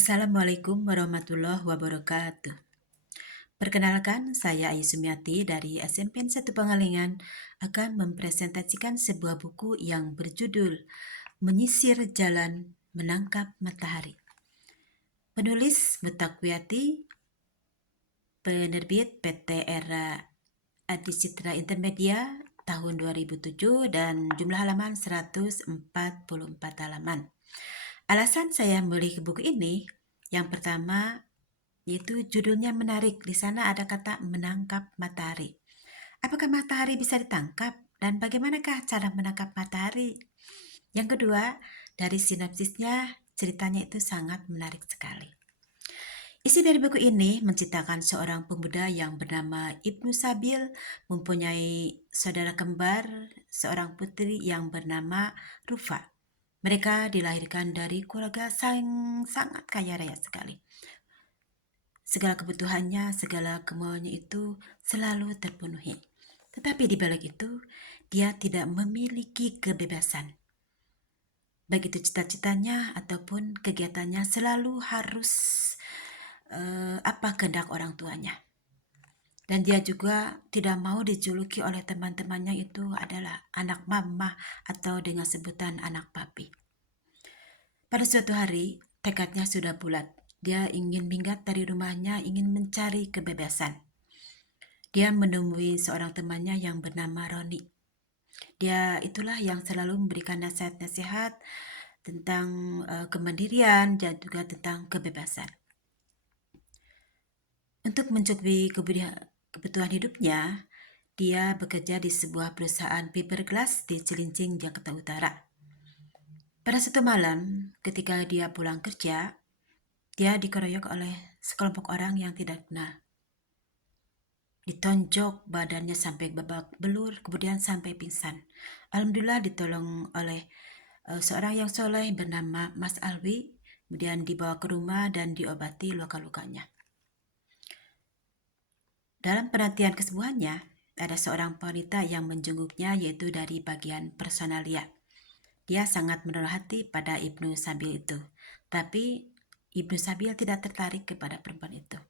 Assalamualaikum warahmatullahi wabarakatuh. Perkenalkan, saya Ayu Sumiati dari SMPN 1 Pangalengan akan mempresentasikan sebuah buku yang berjudul Menyisir Jalan Menangkap Matahari. Penulis Mutakwiyati, penerbit PT Era Adi Citra Intermedia tahun 2007 dan jumlah halaman 144 halaman. Alasan saya membeli buku ini, yang pertama yaitu judulnya menarik. Di sana ada kata menangkap matahari. Apakah matahari bisa ditangkap dan bagaimanakah cara menangkap matahari? Yang kedua, dari sinopsisnya ceritanya itu sangat menarik sekali. Isi dari buku ini menceritakan seorang pemuda yang bernama Ibnu Sabil mempunyai saudara kembar seorang putri yang bernama Rufa. Mereka dilahirkan dari keluarga sangat kaya raya sekali. Segala kebutuhannya, segala kemauannya itu selalu terpenuhi. Tetapi di balik itu, dia tidak memiliki kebebasan. Baik itu cita-citanya ataupun kegiatannya selalu harus apa kehendak orang tuanya. Dan dia juga tidak mau dijuluki oleh teman-temannya itu adalah anak mama atau dengan sebutan anak papi. Pada suatu hari, tekadnya sudah bulat. Dia ingin minggat dari rumahnya, ingin mencari kebebasan. Dia menemui seorang temannya yang bernama Roni. Dia itulah yang selalu memberikan nasihat-nasihat tentang kemandirian dan juga tentang kebebasan. Untuk mencukupi kebutuhan hidupnya, dia bekerja di sebuah perusahaan fiberglass di Cilincing, Jakarta Utara. Pada satu malam, ketika dia pulang kerja, dia dikeroyok oleh sekelompok orang yang tidak kenal. Ditonjok badannya sampai babak belur, kemudian sampai pingsan. Alhamdulillah ditolong oleh seorang yang soleh bernama Mas Alwi, kemudian dibawa ke rumah dan diobati luka-lukanya. Dalam penantian kesembuhannya, ada seorang wanita yang menjenguknya, yaitu dari bagian personalia. Dia sangat menaruh hati pada Ibnu Sabil itu, tapi Ibnu Sabil tidak tertarik kepada perempuan itu.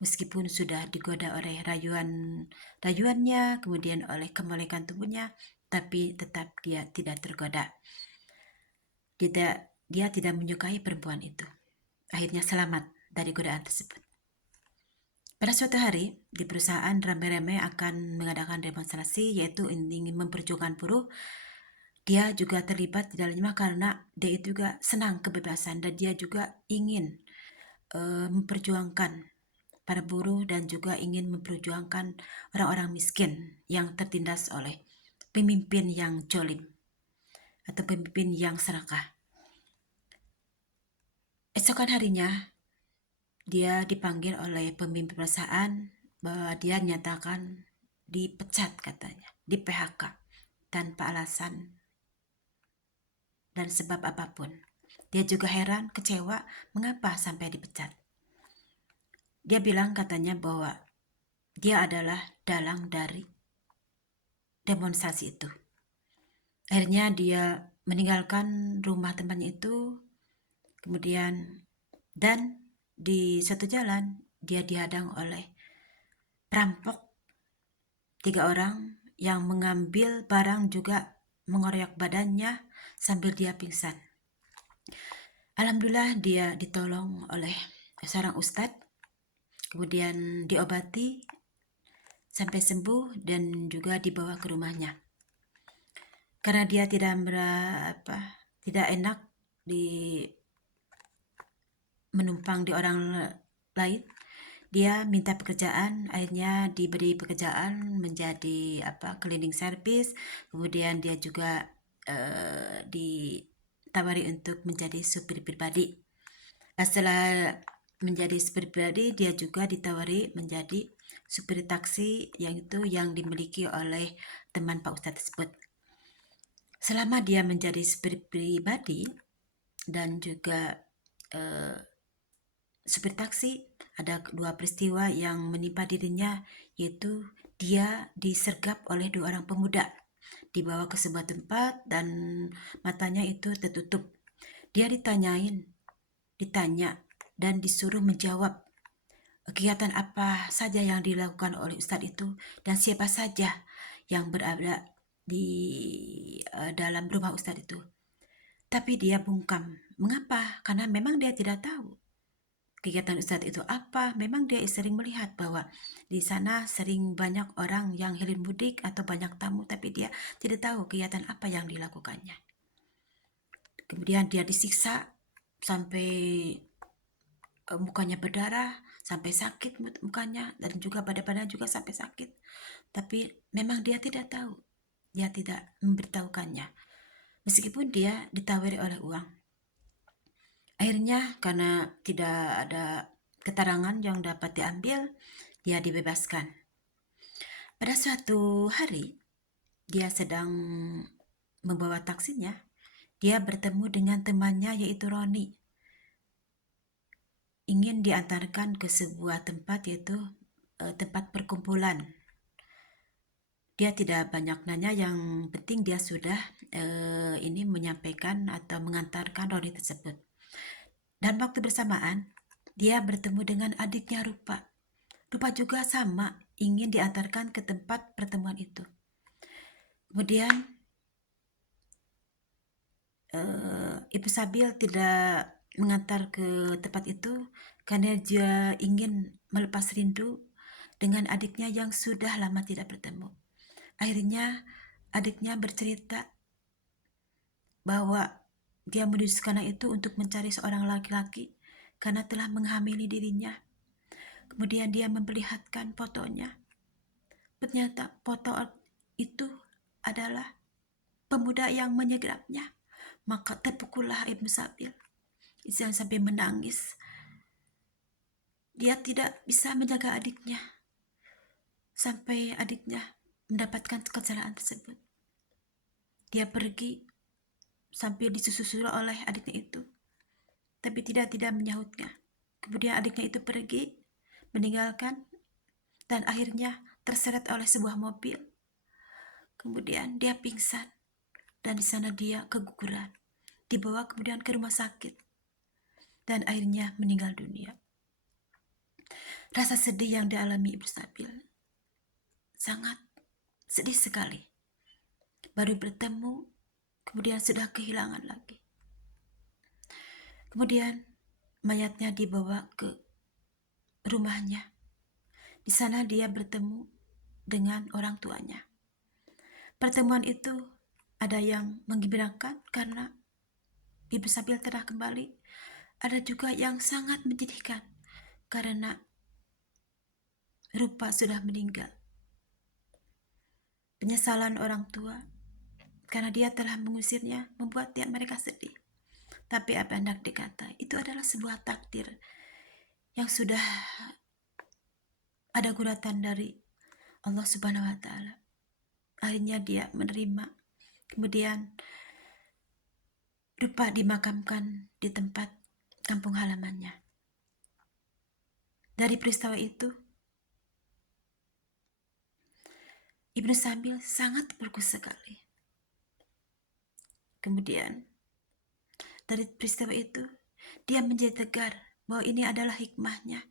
Meskipun sudah digoda oleh rayuannya, kemudian oleh kemolekan tubuhnya, tapi tetap dia tidak tergoda. Dia tidak menyukai perempuan itu. Akhirnya selamat dari godaan tersebut. Pada suatu hari, di perusahaan rame-rame akan mengadakan demonstrasi, yaitu ingin memperjuangkan buruh. Dia juga terlibat di dalamnya karena dia juga senang kebebasan dan dia juga ingin memperjuangkan para buruh dan juga ingin memperjuangkan orang-orang miskin yang tertindas oleh pemimpin yang jolim atau pemimpin yang serakah. Esokan harinya, dia dipanggil oleh pemimpin perusahaan bahwa dia nyatakan dipecat katanya, di PHK tanpa alasan dan sebab apapun. Dia juga heran, kecewa, mengapa sampai dipecat. Dia bilang katanya bahwa dia adalah dalang dari demonstrasi itu. Akhirnya dia meninggalkan rumah temannya itu, kemudian dan di satu jalan dia dihadang oleh perampok 3 orang yang mengambil barang juga mengeroyok badannya sambil dia pingsan. Alhamdulillah dia ditolong oleh seorang ustadz, kemudian diobati sampai sembuh dan juga dibawa ke rumahnya. Karena dia tidak enak menumpang di orang lain, dia minta pekerjaan. Akhirnya diberi pekerjaan menjadi cleaning service. Kemudian dia juga ditawari untuk menjadi supir pribadi. Setelah menjadi supir pribadi, dia juga ditawari menjadi supir taksi yang dimiliki oleh teman Pak Ustadz tersebut. Selama dia menjadi supir pribadi dan juga supir taksi, ada 2 peristiwa yang menimpa dirinya, yaitu dia disergap oleh 2 orang pemuda, dibawa ke sebuah tempat dan matanya itu tertutup. Dia ditanya, dan disuruh menjawab kegiatan apa saja yang dilakukan oleh ustadz itu dan siapa saja yang berada di dalam rumah ustadz itu. Tapi dia bungkam. Mengapa? Karena memang dia tidak tahu kegiatan ustadz itu apa. Memang dia sering melihat bahwa di sana sering banyak orang yang hilir mudik atau banyak tamu, tapi dia tidak tahu kegiatan apa yang dilakukannya. Kemudian dia disiksa sampai mukanya berdarah, sampai sakit mukanya, dan juga badan-badan juga sampai sakit. Tapi memang dia tidak tahu, dia tidak memberitahukannya, meskipun dia ditawari oleh uang. Akhirnya karena tidak ada keterangan yang dapat diambil, dia dibebaskan. Pada suatu hari, dia sedang membawa taksinya, dia bertemu dengan temannya yaitu Roni. Ingin diantarkan ke sebuah tempat yaitu tempat perkumpulan. Dia tidak banyak nanya, yang penting dia sudah ini menyampaikan atau mengantarkan Roni tersebut. Dan waktu bersamaan, dia bertemu dengan adiknya Rupa. Rupa juga sama, ingin diantarkan ke tempat pertemuan itu. Kemudian Ibu Sabil tidak mengantar ke tempat itu karena dia ingin melepas rindu dengan adiknya yang sudah lama tidak bertemu. Akhirnya adiknya bercerita bahwa dia menuju sana itu untuk mencari seorang laki-laki karena telah menghamili dirinya. Kemudian dia memperlihatkan fotonya. Ternyata foto itu adalah pemuda yang menyegapnya. Maka terpukullah Ibnu Sabil. Izan sampai menangis. Dia tidak bisa menjaga adiknya. Sampai adiknya mendapatkan kecelakaan tersebut. Dia pergi sampai disusul oleh adiknya itu. Tapi tidak menyahutnya. Kemudian adiknya itu pergi, meninggalkan, dan akhirnya terseret oleh sebuah mobil. Kemudian dia pingsan, dan di sana dia keguguran. Dibawa kemudian ke rumah sakit, dan akhirnya meninggal dunia. Rasa sedih yang dialami Ibu Sabil sangat sedih sekali. Baru bertemu, kemudian sudah kehilangan lagi. Kemudian mayatnya dibawa ke rumahnya. Di sana dia bertemu dengan orang tuanya. Pertemuan itu ada yang menggembirakan karena Ibu Sabil telah kembali. Ada juga yang sangat menyedihkan karena Rupa sudah meninggal. Penyesalan orang tua karena dia telah mengusirnya membuat mereka sedih. Tapi apa yang hendak dikata, itu adalah sebuah takdir yang sudah ada guratan dari Allah Subhanahu wa Ta'ala. Akhirnya dia menerima. Kemudian Rupa dimakamkan di tempat kampung halamannya. Dari peristiwa itu, Ibnu Sabil sangat berkus sekali. Kemudian dari peristiwa itu, dia menjadi tegar bahwa ini adalah hikmahnya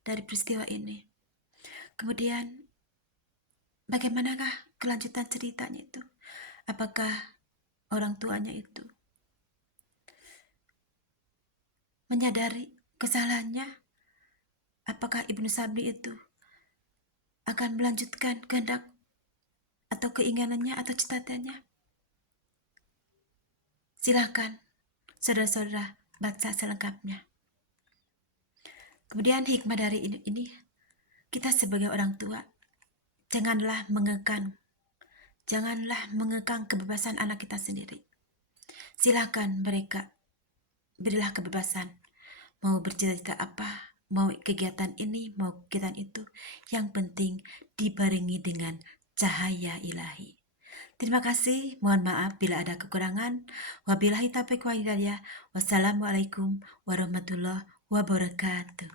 dari peristiwa ini. Kemudian bagaimanakah kelanjutan ceritanya itu? Apakah orang tuanya itu menyadari kesalahannya? Apakah Ibnu Sabil itu akan melanjutkan kehendak atau keinginannya atau cita-citanya? Silakan saudara-saudara baca selengkapnya. Kemudian hikmah dari ini, kita sebagai orang tua janganlah mengekang kebebasan anak kita sendiri. Silakan mereka, berilah kebebasan, mau bercita-cita apa, mau kegiatan ini, mau kegiatan itu, yang penting dibarengi dengan cahaya ilahi. Terima kasih, mohon maaf bila ada kekurangan. Wabillahi taufiq wal hidayah. Wassalamualaikum warahmatullahi wabarakatuh.